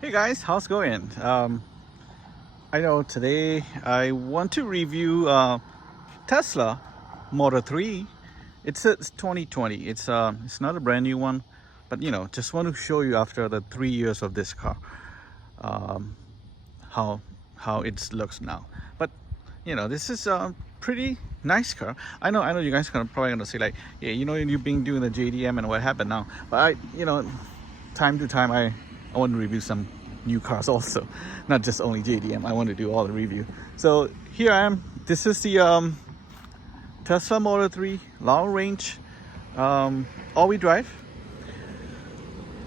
Hey guys, how's it going? I know today I want to review Tesla Model 3. It's 2020. It's not a brand new one, but just want to show you after the 3 years of this car, um, how it looks now. But this is a pretty nice car. I know you guys are probably gonna say like, yeah, you've been doing the JDM and what happened now. But time to time I want to review some new cars also, not just only JDM. I want to do all the review. So here I am. This is the Tesla Model 3 long range, all-wheel drive.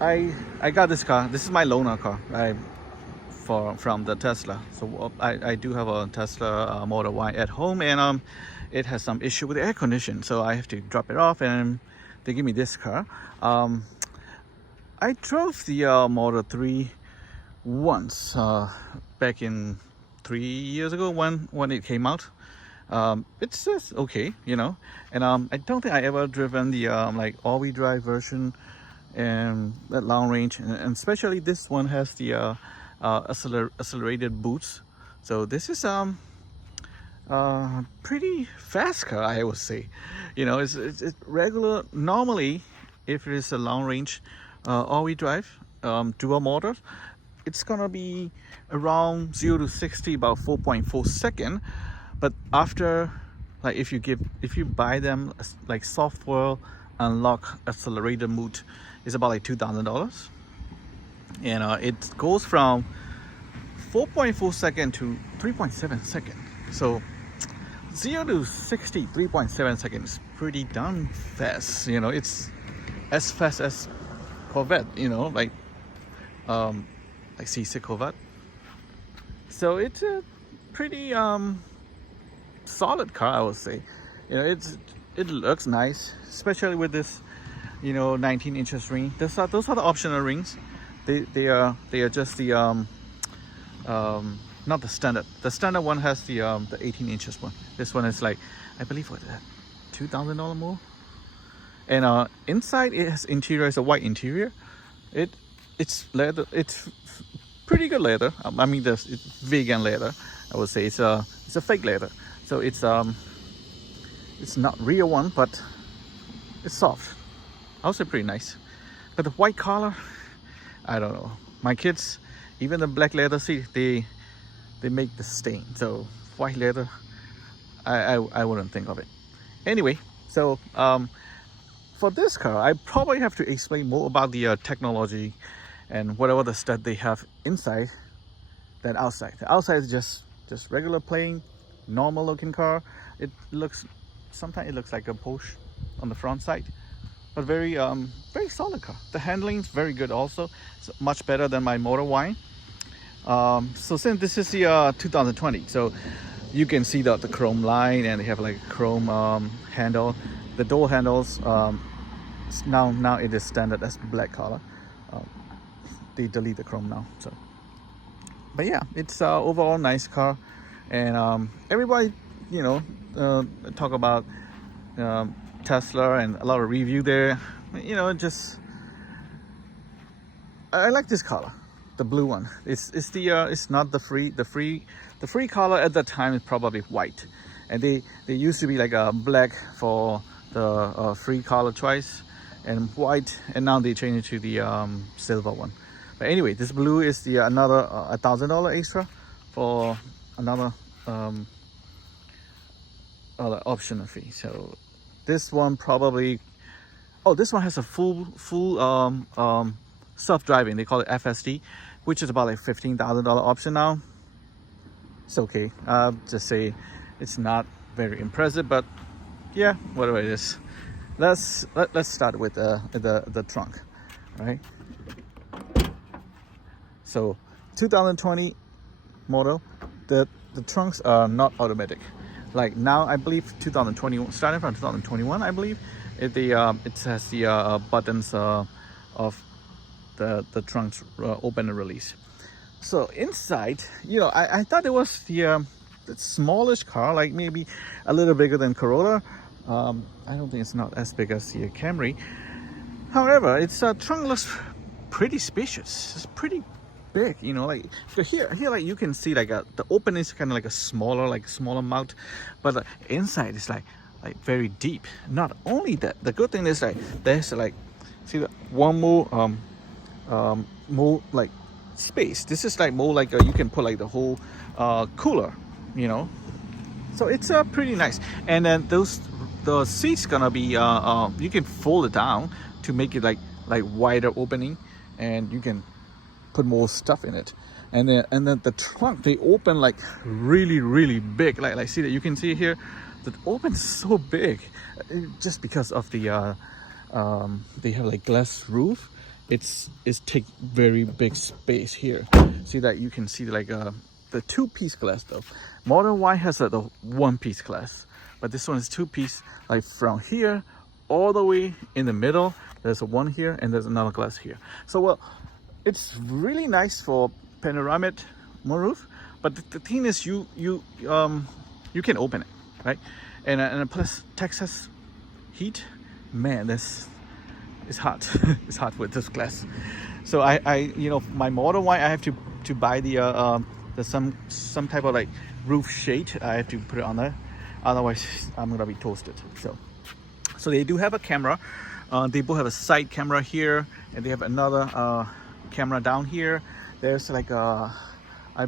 I got this car. This is my loaner car. From the Tesla. So I do have a Tesla Model Y at home, and it has some issue with the air condition, so I have to drop it off, and they give me this car. I drove the Model 3 once back in 3 years ago when it came out. It's just okay, and I don't think I ever driven the like all-wheel drive version and that long range, and especially this one has the accelerated boots. So this is pretty fast car, I would say. It's regular. Normally, if it is a long range all-wheel drive dual motor, it's gonna be around 0 to 60 about 4.4 second. But after, like, if you buy them like software unlock accelerated mode, it's about like $2,000, and it goes from 4.4 second to 3.7 second. So 0 to 60 3.7 seconds, pretty darn fast. It's as fast as Corvette, like C6 Corvette. So it's a pretty solid car, I would say. It looks nice, especially with this 19 inches ring. Those are the optional rings. They are just the not the standard. The standard one has the 18 inches one. This one is like, I believe, what, $2,000 more. And inside it has interior. It's a white interior. It's leather. It's pretty good leather. I mean, it's vegan leather. I would say it's a fake leather. So it's not real one, but it's soft. I would say pretty nice. But the white color, I don't know. My kids, even the black leather seat, they make the stain. So white leather, I wouldn't think of it. Anyway, so for this car, I probably have to explain more about the technology and whatever the stuff they have inside than outside. The outside is just regular plain, normal looking car. Sometimes it looks like a Porsche on the front side, but very solid car. The handling is very good also. It's much better than my Model Y. So since this is the 2020, so you can see the chrome line, and they have like chrome handle. The door handles, now it is standard as black color. They delete the chrome now. So, but yeah, it's overall nice car, and everybody talk about Tesla and a lot of review there. Just I like this color, the blue one. It's not the free color at that time is probably white, and they used to be like a black for the free color choice and white, and now they changed it to the silver one. But anyway, this blue is the another $1,000 extra for another optional fee. So this one probably, this one has a full self-driving. They call it FSD, which is about like $15,000 option now. It's okay. Just say it's not very impressive, but yeah, whatever it is. Let's start with the trunk, right? So 2020 model, the trunks are not automatic. Like now, I believe 2020, starting from 2021, I believe it has the buttons of the trunks open and release. So inside, I thought it was the smallish car, like maybe a little bigger than Corolla. I don't think it's not as big as the Camry. However, its trunk looks pretty spacious. It's pretty big, you know, like so here like you can see like the opening is kind of like a smaller mouth, but the inside is like very deep. Not only that, the good thing is like there's like, see the one more like space. This is like more like you can put like the whole cooler, you know. So it's pretty nice. And then the seats gonna be you can fold it down to make it like wider opening, and you can put more stuff in it. And then the trunk, they open like really big, like see that you can see here that opens so big, just because of the they have like glass roof. It's take very big space here. See that you can see like the two-piece glass though. Modern Y has the one-piece glass, but this one is two-piece, like from here all the way in the middle. There's one here and there's another glass here. So well, it's really nice for panoramic moonroof, but the thing is you can open it, right? And plus Texas heat, man, this is hot. It's hot with this glass. So I you know, my Model Y, I have to buy the some type of like roof shade. I have to put it on there, otherwise I'm gonna be toasted. So they do have a camera. They both have a side camera here, and they have another camera down here. There's like I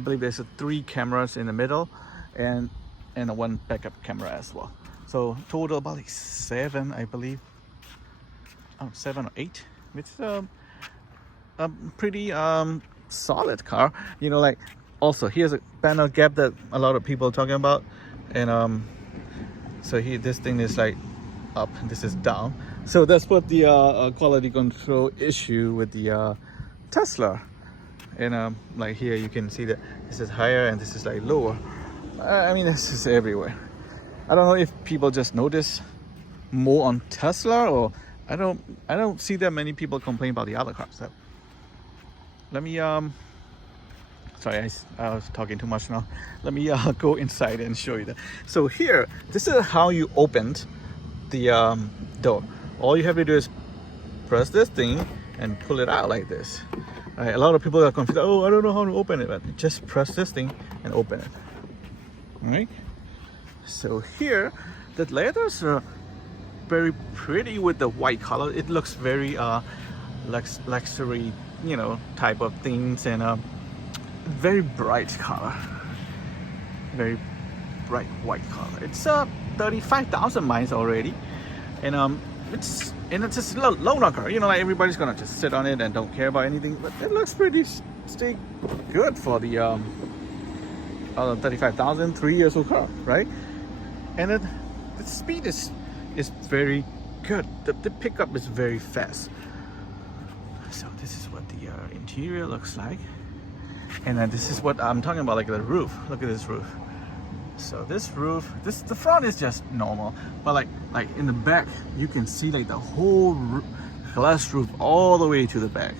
believe there's 3 cameras in the middle, and one backup camera as well. So total about like 7, I believe. 7 or 8. It's a pretty solid car. You know, like also here's a panel gap that a lot of people are talking about, and so here this thing is like up, this is down. So that's what the quality control issue with the Tesla. And like here you can see that this is higher and this is like lower. I mean, this is everywhere. I don't know if people just notice more on Tesla, or I don't see that many people complain about the other cars. So let me sorry, I was talking too much now. Let me go inside and show you that. So here, this is how you opened the door. All you have to do is press this thing and pull it out like this. Right, a lot of people are confused. Oh, I don't know how to open it, but just press this thing and open it. All right. So here, the leathers are very pretty with the white color. It looks very luxury, you know, type of things, and very bright color, very bright white color. It's 35,000 miles already, and it's just a low car. You know, like everybody's gonna just sit on it and don't care about anything. But it looks pretty still good for the 35,000, 3 years old car, right? And then the speed is very good. The pickup is very fast. So this is what the interior looks like, and then this is what I'm talking about, like the roof. Look at this roof. So this roof, the front is just normal, but like in the back you can see like the whole glass roof all the way to the back,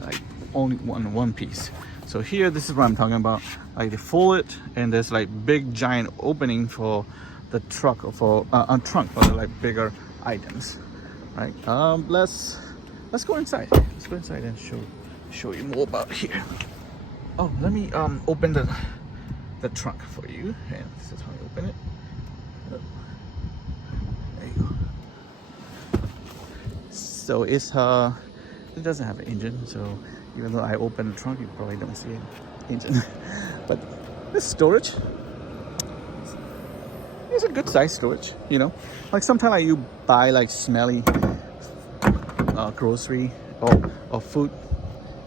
like only one piece. So here, this is what I'm talking about. Like they fold it, and there's like big giant opening for the truck, or for trunk for the like bigger items, right? Let's go inside. Let's go inside and show you more about here. Oh, let me open the trunk for you, and this is how you open it. There you go. So it's it doesn't have an engine, so even though I open the trunk, you probably don't see an engine. But this storage, it's a good size storage, you know. Like sometimes like you buy like smelly grocery or food,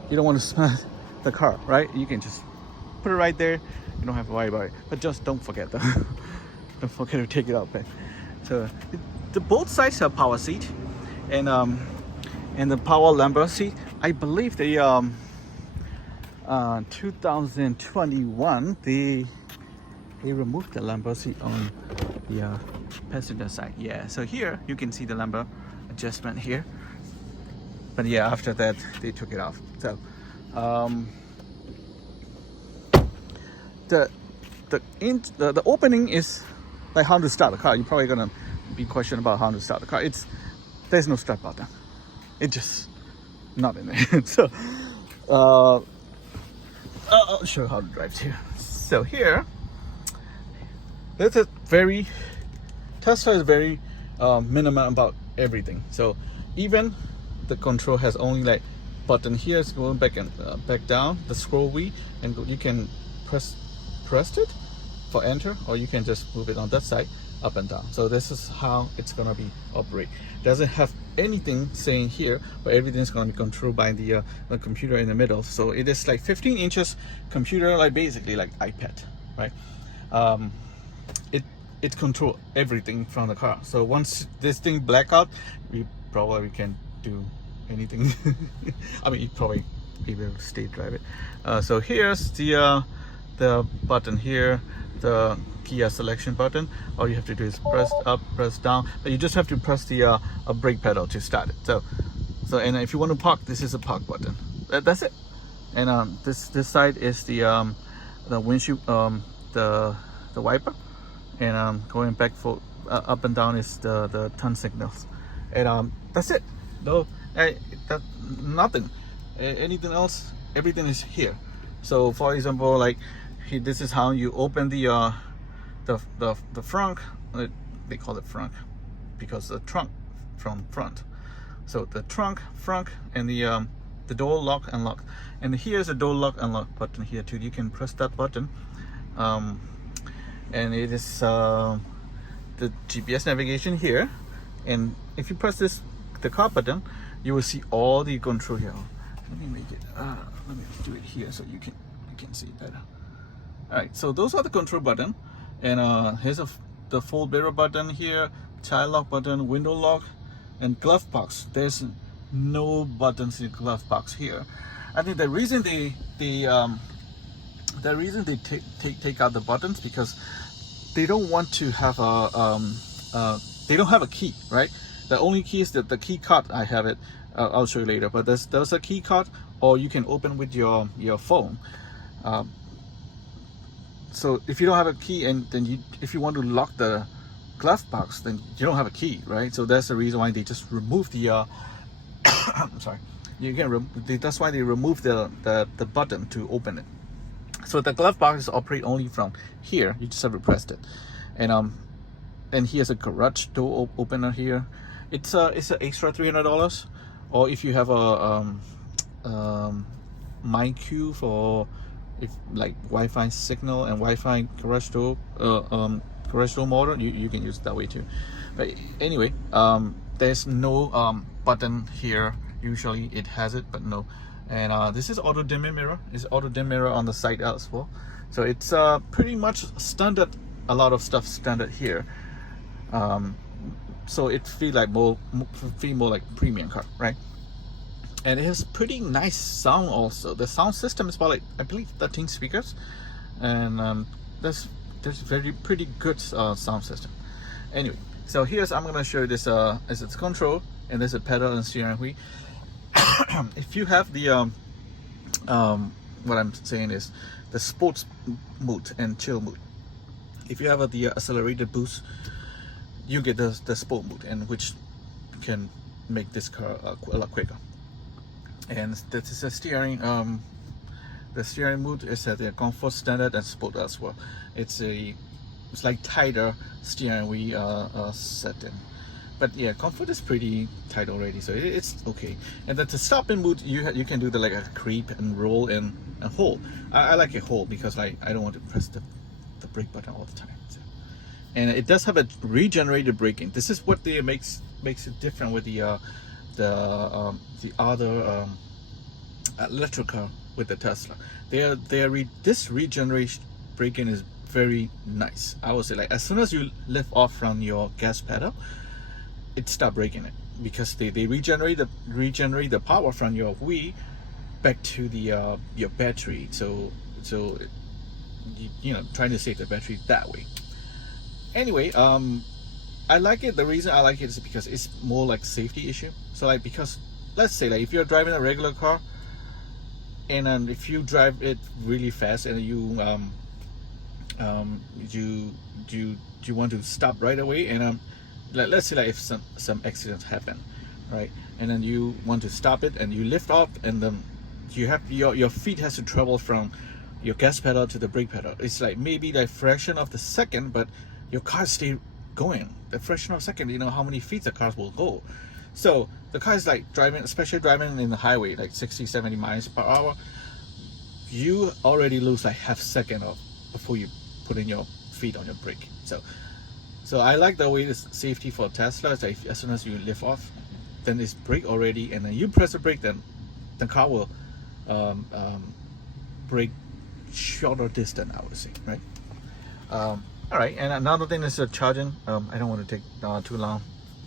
you don't want to smell the car, right? You can just put it right there. You don't have to worry about it. But just don't forget though. Don't forget to take it out back. So the both sides have power seat, and the power lumbar seat. I believe the 2021 they removed the lumbar seat on the passenger side. Yeah, so here you can see the lumbar adjustment here, but yeah, after that they took it off. So the opening is like how to start the car. You're probably gonna be questioning about how to start the car. There's no start button. It just not in there. So I'll show you how to drive too. So here, this is very, Tesla is very minimal about everything. So even the control has only like button here is going back and back down, the scroll wheel, and you can press it for enter, or you can just move it on that side up and down. So this is how it's gonna be operate. Doesn't have anything saying here, but everything's gonna be controlled by the computer in the middle. So it is like 15 inches computer, like basically like iPad, right? It control everything from the car. So once this thing black out, we probably can do anything. I mean, you probably be able to stay drive it. So here's the button here, the Kia selection button. All you have to do is press up, press down, but you just have to press the brake pedal to start it. So and if you want to park, this is a park button. That's it. And this side is the windshield, the wiper, and going back for up and down is the turn signals. And that's it. No, nothing. Anything else? Everything is here. So for example, like this is how you open the front. They call it front because the trunk from front. So the trunk, front, and the door lock and lock. And here's a door lock and lock button here too. You can press that button, and it is the GPS navigation here. And if you press the car button, you will see all the control here. Let me make it. Let me do it here so you can see it better. All right, so those are the control button, and here's the full barrel button here, child lock button, window lock, and glove box. There's no buttons in glove box here. I think the reason they take out the buttons because they don't want to have they don't have a key, right? The only key is the key card. I have it. I'll show you later. But there's a key card, or you can open with your phone. So if you don't have a key, and then if you want to lock the glove box, then you don't have a key, right? So that's the reason why they just remove the. I'm sorry. You can that's why they remove the button to open it. So the glove box is operate only from here. You just have to press it, and here's a garage door opener here. It's an extra $300, or if you have a MyQ for if like Wi-Fi signal and Wi-Fi garage door model, you can use it that way too. But anyway, there's no button here. Usually it has it, but no. And this is auto dimming mirror. It's auto dim mirror on the side as well. So it's pretty much standard. A lot of stuff standard here. So it feel more like premium car, right? And it has pretty nice sound also. The sound system is about like, I believe 13 speakers, and that's pretty good sound system. Anyway, so I'm gonna show you this as its control, and there's a pedal and steering wheel. If you have the what I'm saying is the sports mode and chill mode. If you have the accelerated boost, you get the sport mode, and which can make this car a lot quicker. And this is the steering. The steering mode is at the comfort, standard, and sport as well. It's like tighter steering wheel setting. But yeah, comfort is pretty tight already, so it's okay. And then the stopping mode, you can do like a creep and roll and hold. I like a hold because I don't want to press the brake button all the time. So. And it does have a regenerated braking. This is what makes it different with the other electric car with the Tesla. This regeneration braking is very nice. I would say, like, as soon as you lift off from your gas pedal, it stops braking it, because they regenerate the power from your wheel back to the your battery. So you know, trying to save the battery that way. Anyway, I like it. The reason I like it is because it's more like safety issue. So like, because let's say like if you're driving a regular car, and if you drive it really fast and you want to stop right away, and let's say like if some accidents happen, right, and then you want to stop it and you lift off, and then you have your feet has to travel from your gas pedal to the brake pedal. It's like maybe the fraction of the second, but your car stay going. The fraction of a second, you know how many feet the cars will go. So the car is like driving, especially driving in the highway, like 60, 70 miles per hour. You already lose like half second of before you put in your feet on your brake. So I like the way this safety for Tesla is like as soon as you lift off, then it's brake already, and then you press the brake, then the car will brake shorter distance, I would say, right? All right, and another thing is the charging. I don't want to take too long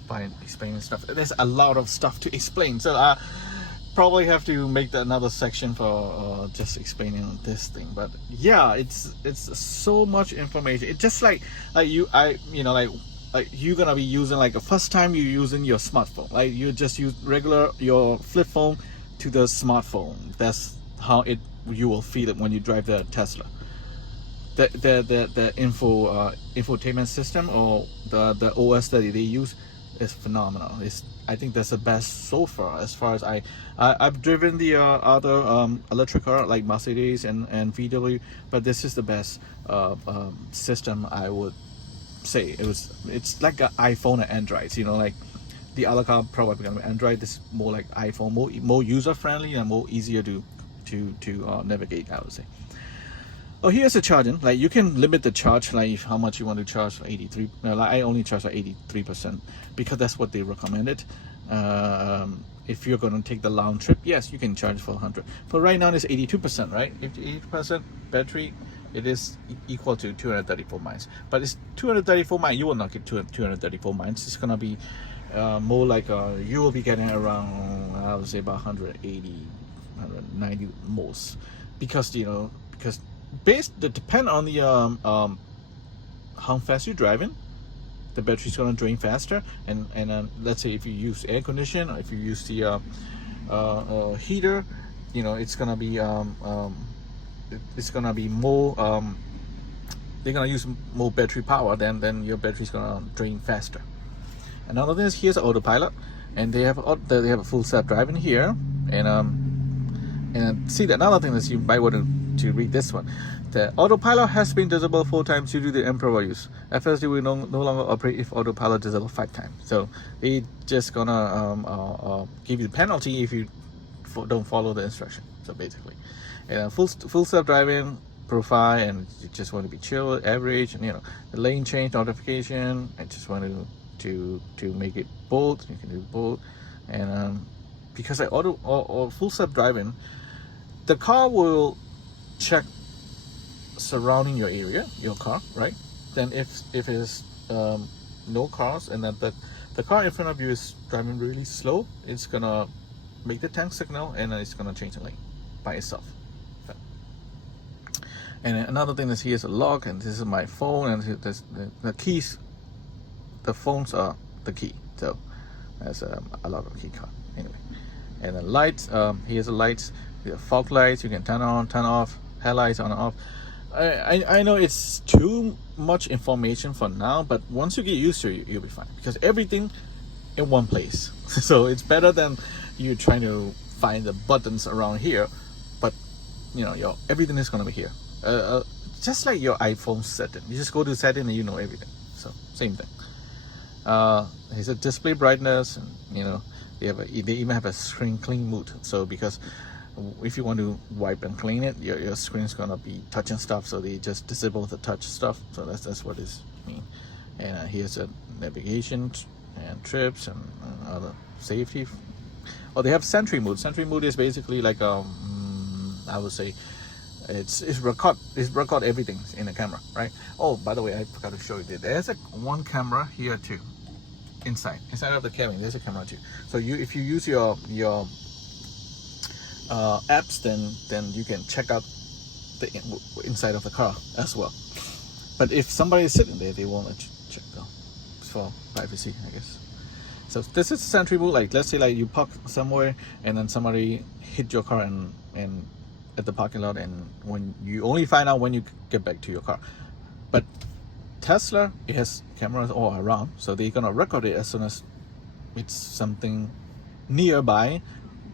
by explaining stuff. There's a lot of stuff to explain, so I probably have to make another section for just explaining this thing. But yeah, it's so much information. It's just like you're gonna be using like the first time you're using your smartphone, like you just use regular your flip phone to the smartphone. That's how you will feel it when you drive the Tesla. The infotainment system, or the OS that they use, is phenomenal. I think that's the best so far. As far as I've driven the other electric car like Mercedes and VW, but this is the best system, I would say. It's like an iPhone and Android. You know, like the other car probably gonna be Android. This is more like iPhone, more user friendly and more easier to navigate, I would say. Oh, here's the charging. Like you can limit the charge, like how much you want to charge for 83. Like I only charge for 83% because that's what they recommended. If you're going to take the long trip, yes, you can charge for 100. But right now it's 82%, right? If 80% battery, it is equal to 234 miles. But it's 234 miles. You will not get 234 miles. It's gonna be more like you will be getting around, I would say about 180, 190 most, because depend on the how fast you're driving, the battery's gonna drain faster, and let's say if you use air condition, or if you use the heater, it's gonna be more they're gonna use more battery power, then your battery's gonna drain faster. Another thing is, here's autopilot, and they have a full self-driving here, and see, another thing is you might want to read this one. The autopilot has been disabled 4 times due to the improper use. At first, it will no longer operate if autopilot disabled 5 times. So they just gonna give you the penalty if you don't follow the instruction. So basically, and full self-driving profile, and you just want to be chill, average, and the lane change notification. I just want to make it bold. You can do bold, and because I or full self-driving, the car will check surrounding your area, your car, right? Then if it's no cars, and then the car in front of you is driving really slow, it's gonna make the tank signal, and then it's gonna change the lane by itself. Okay. And another thing is, here's a lock, and this is my phone, and there's the keys. The phones are the key, so there's a lot of key card anyway. And the lights, here's the lights, the fog lights, you can turn on, turn off, headlights on and off. I know it's too much information for now, but once you get used to it, you'll be fine, because everything in one place. So it's better than you trying to find the buttons around here, but your everything is gonna be here. Just like your iPhone setting, you just go to setting and you know everything. So same thing. It's a display brightness, and they even have a screen clean mode. So because if you want to wipe and clean it, your screen's gonna be touching stuff, so they just disable the touch stuff. So that's what it means. And here's a navigation and trips and other safety. Oh, they have Sentry mode. Sentry mode is basically like I would say it's record everything in the camera, right? Oh, by the way, I forgot to show you that there's one camera here too. Inside of the cabin, there's a camera too. So if you use your apps, then you can check out the inside of the car as well. But if somebody is sitting there, they won't let you check though. It's for privacy, I guess. So this is Sentry mode. Like, let's say like you park somewhere, and then somebody hit your car and at the parking lot, and when you only find out when you get back to your car. But Tesla, it has cameras all around, so they're gonna record it as soon as it's something nearby,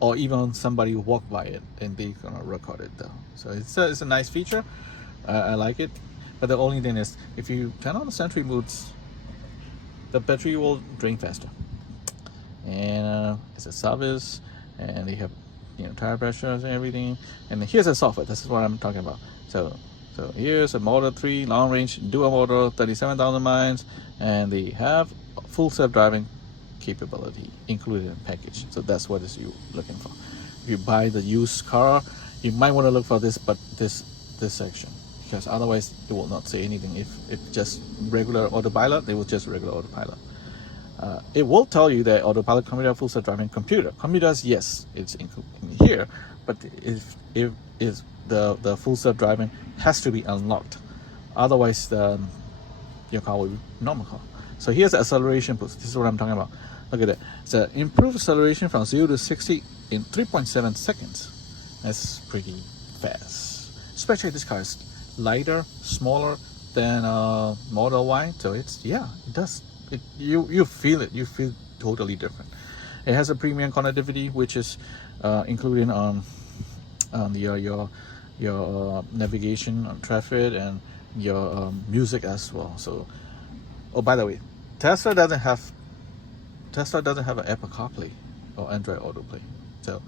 or even somebody walk by it and they're gonna record it though. So it's a nice feature. I like it, but the only thing is if you turn on the Sentry modes, the battery will drain faster. And it's a service, and they have tire pressures and everything. And here's the software. This is what I'm talking about. So here's a Model 3 long range dual motor, 37,000 miles, and they have full self-driving capability included in the package. So that's what is you looking for. If you buy the used car, you might want to look for this, but this section, because otherwise it will not say anything. If just regular autopilot, they will just regular autopilot. It will tell you that autopilot computer, full self-driving computer. Computers, yes, it's in here, but if the full self-driving has to be unlocked, otherwise your car will be normal car. So here's the acceleration boost. This is what I'm talking about. Look at that. It's an improved acceleration from 0 to 60 in 3.7 seconds. That's pretty fast. Especially this car is lighter, smaller than Model Y. So it does. You feel it. You feel totally different. It has a premium connectivity, which is including your navigation on traffic and your music as well. So, oh, by the way, Tesla doesn't have an Apple CarPlay or Android Autoplay. So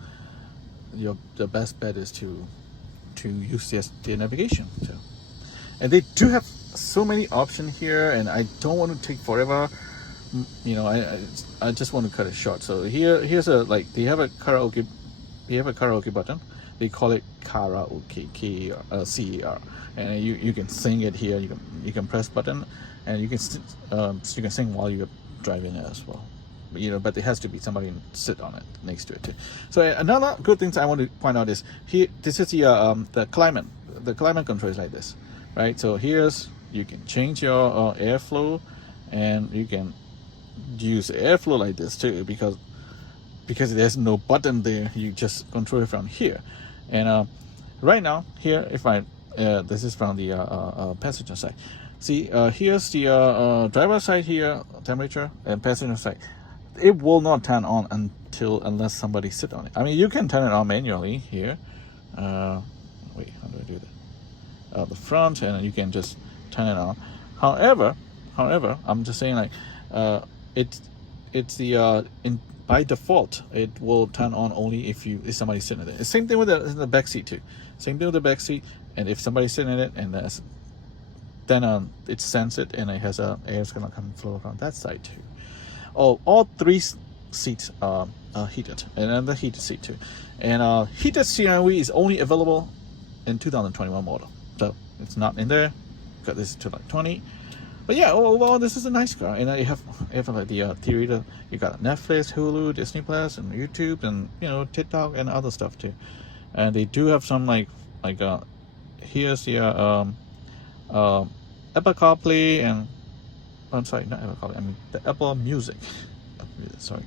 the best bet is to use their navigation. So, and they do have so many options here, and I don't want to take forever. I just want to cut it short. So here's they have a karaoke button. They call it karaoke, CAR, and you can sing it here. You can press button, and you can sing while you're driving it as well. But there has to be somebody sit on it next to it too. So another good thing I want to point out is here. This is the climate. The climate control is like this, right? So you can change your airflow, and you can use airflow like this too, because there's no button there. You just control it from here. And right now here, if I this is from the passenger side. See, here's the driver side here, temperature, and passenger side. It will not turn on unless somebody sit on it. I mean, you can turn it on manually here. Wait, how do I do that? The front, and you can just turn it on. However, I'm just saying it's by default it will turn on only if somebody sitting in it. Same thing with the back seat too. Same thing with the back seat, and if somebody's sitting in it, and then it senses it, and it has air's gonna come flow from that side too. All three seats are heated, and then the heated seat too. And heated steering wheel is only available in 2021 model, so it's not in there because this is 2020. But yeah, overall this is a nice car, and you have like the theater. You got Netflix, Hulu, Disney Plus, and YouTube, and TikTok and other stuff too. And they do have some here's the Apple CarPlay and I'm sorry, not Apple CarPlay. I mean the Apple Music. Sorry.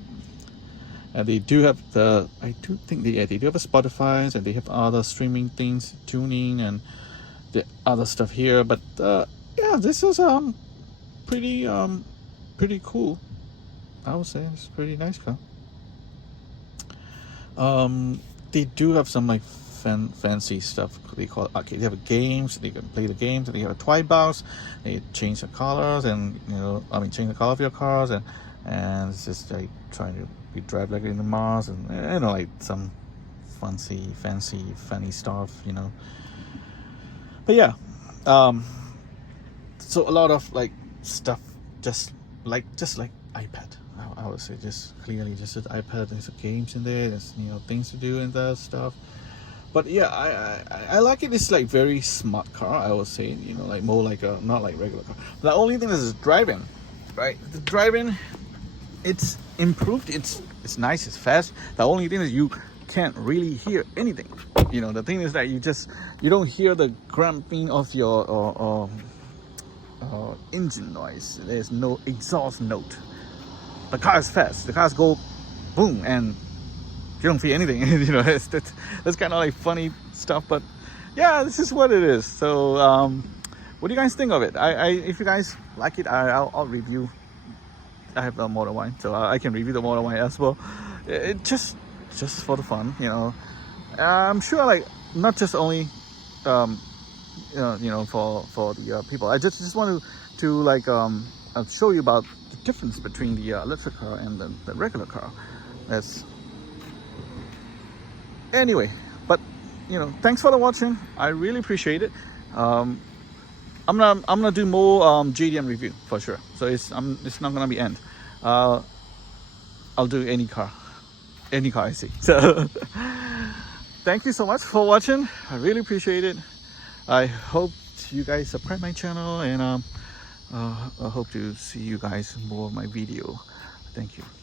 And they do have I do think they do have a Spotify, and they have other streaming things, tuning, and the other stuff here. But yeah, this is pretty cool. I would say it's a pretty nice car. They do have some fancy stuff. They call it arcade. They have games. They can play the games. They have a toy box. They change the colors, and change the color of your cars, and it's just like trying to be drive like in the Mars, and like some fancy funny stuff. But yeah, so a lot of stuff just like iPad. I would say just clearly just an iPad. There's games in there. There's things to do and that stuff. But yeah, I like it. It's very smart car. I would say more like a not like regular car. The only thing is driving, right? The driving, it's improved. It's nice. It's fast. The only thing is you can't really hear anything. The thing is that you don't hear the cramping of your engine noise. There's no exhaust note. The car is fast. The cars go boom, and you don't feel anything. That's kind of funny stuff. But yeah, this is what it is. So what do you guys think of it? If you guys like it, I'll review. I have a Model Y, so I can review the Model Y as well. It just just for the fun, you know. I'm sure like not just only you know, for the people. I just want to like show you about the difference between the electric car and the regular car. That's anyway. But you know, thanks for the watching. I really appreciate it. I'm gonna do more JDM review for sure. So it's not gonna be end. I'll do any car I see. So thank you so much for watching. I really appreciate it. I hope you guys subscribe my channel, and I hope to see you guys in more of my video. Thank you.